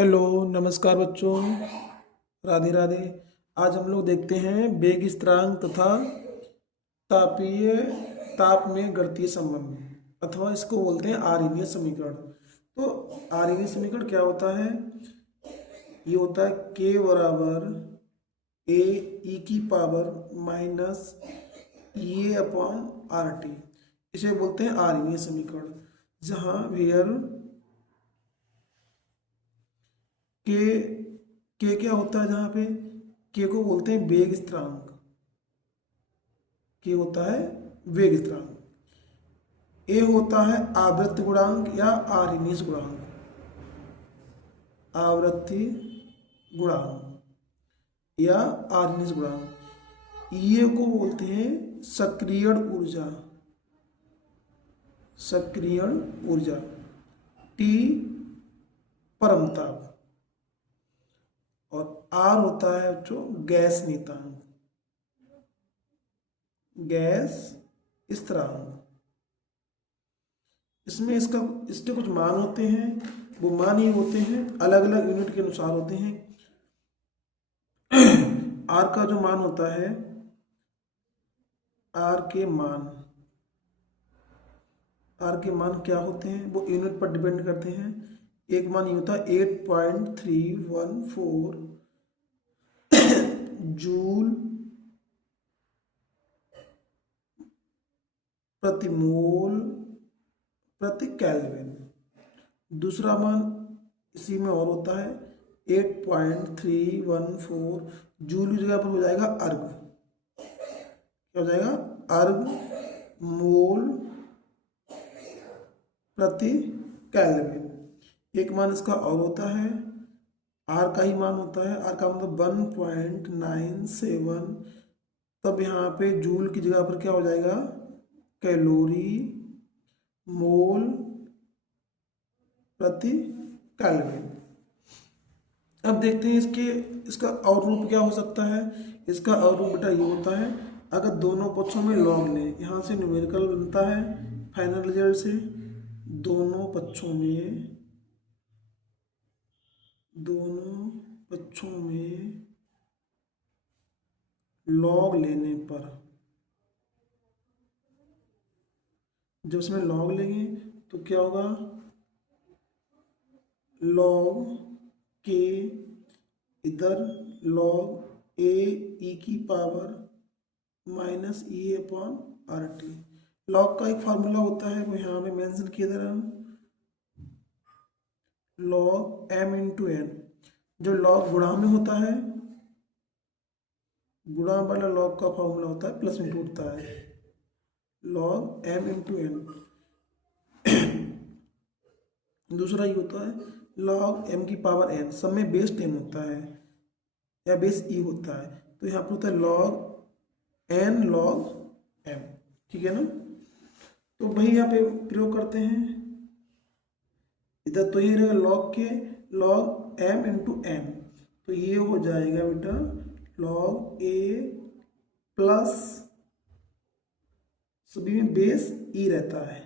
Hello नमस्कार बच्चों। राधे राधे। आज हम लोग देखते हैं वेग स्थिरांक तथा तापीय ताप में गणितीय संबंध अथवा इसको बोलते हैं आर्यवीय समीकरण। तो आर्यवीय समीकरण क्या होता है? ये होता है k बराबर a e की पावर माइनस ए अपॉन आर टी। इसे बोलते हैं आर्यवीय समीकरण, जहाँ वेयर के क्या होता है, जहाँ पे के को बोलते हैं वेग स्थिरांक। के होता है वेग स्थिरांक। ए होता है आवृत्ति गुणांक या आर्यनीस गुणांक। आवृत्ति गुणांक या आर्यनीस गुणांक। ये को बोलते हैं सक्रियण ऊर्जा। सक्रियण ऊर्जा। टी परमताप। और आर होता है जो गैस नियतांक, गैस स्थिरांक। इसमें इसके कुछ मान होते हैं, वो मान ही होते हैं, अलग अलग यूनिट के अनुसार होते हैं। आर का जो मान होता है, आर के मान क्या होते हैं, वो यूनिट पर डिपेंड करते हैं। एक मान ये होता है 8.314 जूल प्रति मोल प्रति केल्विन। दूसरा मान इसी में और होता है 8.314 जूल की जगह पर हो जाएगा अर्ग। क्या हो जाएगा? अर्ग मोल प्रति केल्विन। एक मान इसका और होता है, आर का ही मान होता है। आर का मतलब 1.97। तब यहाँ पे जूल की जगह पर क्या हो जाएगा? कैलोरी मोल प्रति केल्विन। अब देखते हैं इसका और रूप क्या हो सकता है। इसका और रूप बेटा ये होता है, अगर दोनों पक्षों में लॉग लें, यहाँ से न्यूमेरिकल बनता है फाइनल रिजल्ट से। दोनों पक्षों में लॉग लेने पर, जब इसमें लॉग लेंगे तो क्या होगा? लॉग के इधर लॉग ए ई की power minus e upon R T. Log का एक फार्मूला होता है, वो यहाँ में मेंशन किया जा रहा है, लॉग एम इंटू एन। जो लॉग गुणा में होता है, गुणा वाला लॉग का फार्मूला होता है प्लस में टूटता है, लॉग एम इंटू एन। दूसरा ये होता है लॉग एम की पावर एन, सब में बेस 10 होता है या बेस ई होता है, तो यहाँ पर होता है लॉग एन लॉग एम। ठीक है ना? तो वही यहाँ पे प्रयोग करते हैं। इधर तो ये रहेगा लॉग के लॉग एम इंटू एम, तो ये हो जाएगा बेटा लॉग ए प्लस, सभी में बेस ई रहता है,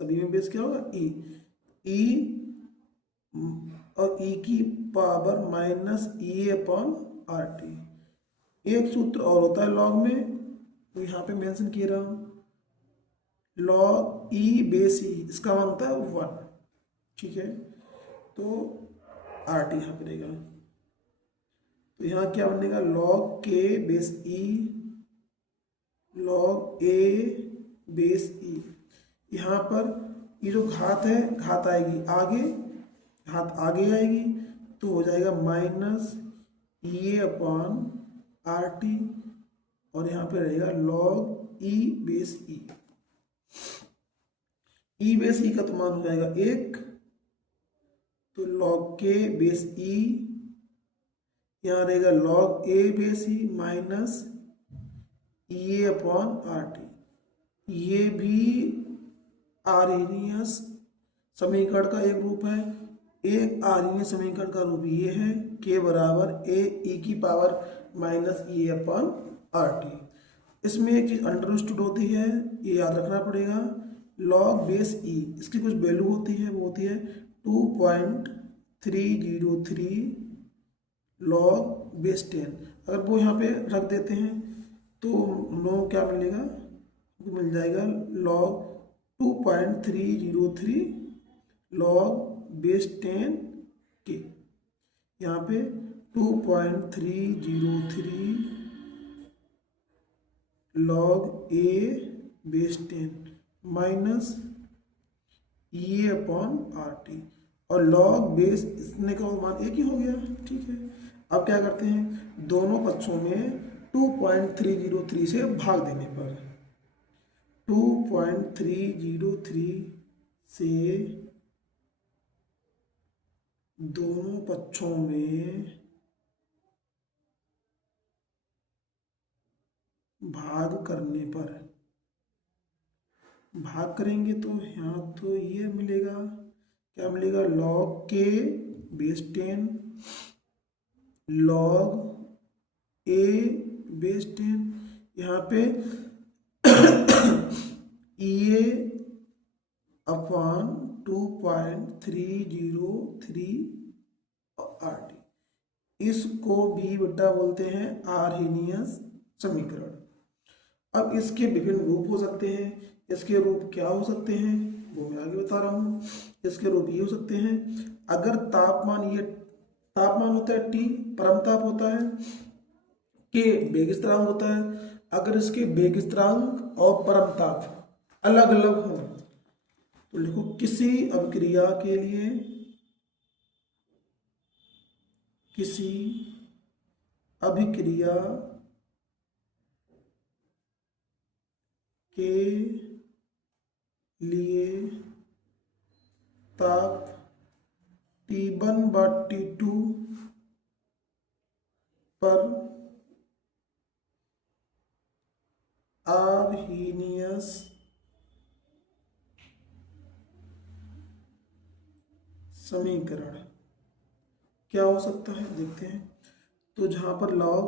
सभी में बेस क्या होगा? ई। ई और ई की power minus e upon R T. एक सूत्र और होता है लॉग में, तो यहाँ पे मेंशन किया रहा हूँ, लॉग ई बेस ई, इसका मान होता है 1। ठीक है? तो आर टी यहाँ पे रहेगा, तो यहाँ क्या बनेगा? लॉग के base E log a base e. यहाँ पर ये जो घात है, घात आएगी आगे, घात आगे आएगी, तो हो जाएगा minus e upon R T, और यहाँ पे रहेगा लॉग ई बेस ई। ई बेस ई का तो मान हो जाएगा 1, तो लॉग के बेस ई, यहाँ रहेगा log a base e minus e upon R T. ये भी आर्यनीय समीकरण का एक रूप है। एक आर्यनीय समीकरण का रूप ये है, के बराबर ए ई की power minus e upon R T. इसमें एक चीज़ अंडरस्टूड होती है, ये याद रखना पड़ेगा। लॉग बेस ई, इसकी कुछ वैल्यू होती है, वो होती है 303 log बेस 10। अगर वो यहाँ पे रख देते हैं तो हम लोगों को क्या मिलेगा, मिल जाएगा log 2.303 log बेस 10 के। यहाँ पे 2.303 log a बेस 10 माइनस ये अपॉन आर टी, और log बेस इसने का मान एक ही हो गया। ठीक है, अब क्या करते हैं, दोनों पक्षों में 2.303 से भाग देने पर 2.303 से दोनों पक्षों में भाग करने पर, भाग करेंगे तो यहाँ तो ये मिलेगा, क्या मिलेगा, log के बेस 10 log a बेस 10, यहाँ पे ए अपॉन 2.303 आर टी, इसको भी बेटा बोलते हैं आर्हेनियस समीकरण। अब इसके विभिन्न रूप हो सकते हैं। इसके रूप क्या हो सकते हैं वो मैं आगे बता रहा हूँ। इसके रूप ये हो सकते हैं, अगर तापमान, ये तापमान होता है T, परम ताप होता है, K वेग स्थिरांक होता है। अगर इसके वेग स्थिरांक और परम ताप अलग अलग हो तो लिखो किसी अभिक्रिया के लिए, किसी अभिक्रिया के लिए ताप T1 व T2 पर आर्हेनियस समीकरण क्या हो सकता है देखते हैं। तो जहां पर log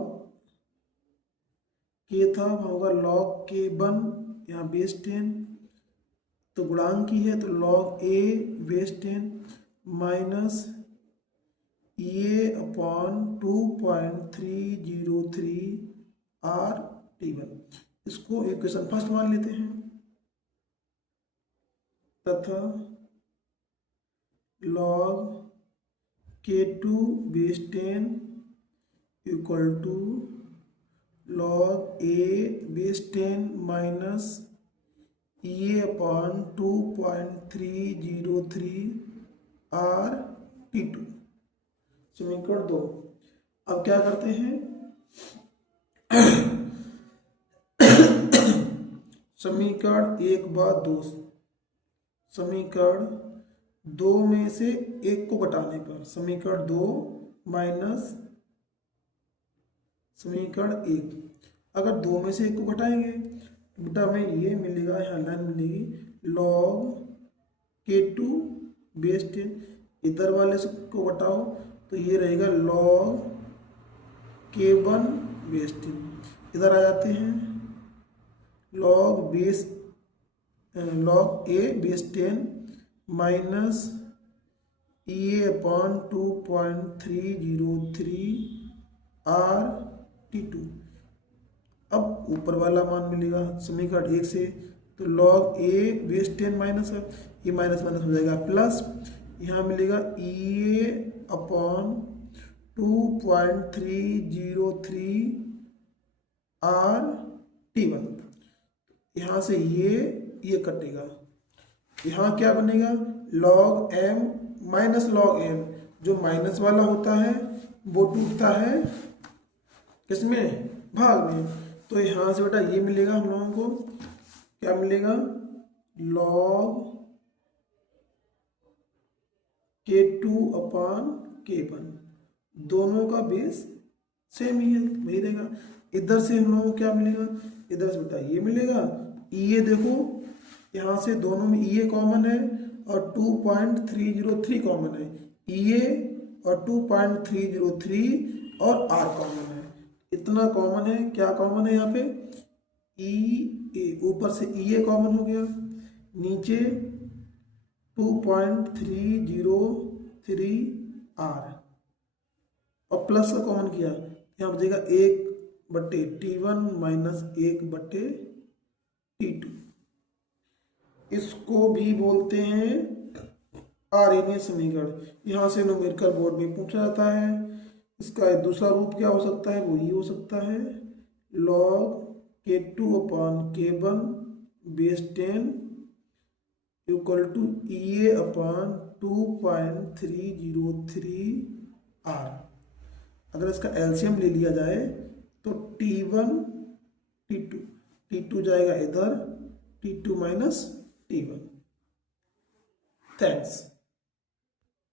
k था वहां होगा log k1, यहाँ बेस 10, तो गुणांक की है तो log a बेस 10 माइनस ये अपॉन 2.303 आर T1। इसको इक्वेशन फर्स्ट मान लेते हैं, तथा log k2 base 10 equal to log a base 10 minus ये अपॉन 2.303 आर T2, समीकरण 2। अब क्या करते हैं, समीकरण 1 व 2, समीकरण 2 में से 1 को घटाने पर समीकरण 2 माइनस समीकरण 1, अगर 2 में से 1 को घटाएंगे तो बेटा हमें ये मिलेगा, यहाँ लाइन मिलेगी log k2 बेस 10, इधर वाले से को घटाओ तो ये रहेगा log k1 बेस 10, इधर आ जाते हैं log a बेस 10 माइनस ये अपॉन 2.303 आर T2। अब ऊपर वाला मान मिलेगा समीकरण 1 से, तो log a बेस 10 माइनस, ये माइनस माइनस हो जाएगा प्लस, यहाँ मिलेगा ये अपॉन 2.303 आर T1। यहाँ से ये कटेगा, यहाँ क्या बनेगा log m minus log m, जो माइनस वाला होता है वो टूटता है किसमें, भाग में। तो यहाँ से बेटा ये मिलेगा हम लोगों को, क्या मिलेगा log k2 अपान k1, दोनों का बेस सेम ही है, वही रहेगा। इधर से हम लोगों को क्या मिलेगा, इधर से बेटा ये मिलेगा, ये देखो यहाँ से दोनों में ये कॉमन है और 2.303 कॉमन है, ये और 2.303 और r कॉमन है, इतना कॉमन है। क्या कॉमन है यहाँ पे, ई ए, ऊपर से ये कॉमन हो गया, नीचे 2.303 आर, और प्लस का कॉमन किया, यहाँ बचेगा 1/T1 माइनस 1/T2। इसको भी बोलते हैं आरेखीय समीकरण। यहाँ से न्यूमेरिकल बोर्ड में पूछा जाता है। इसका दूसरा रूप क्या हो सकता है, वो ये हो सकता है log K2/K1 base 10 equal to EA/2.303 R। अगर इसका एलसीएम ले लिया जाए तो T1 T2 जाएगा इधर, T2 माइनस T1। थैंक्स।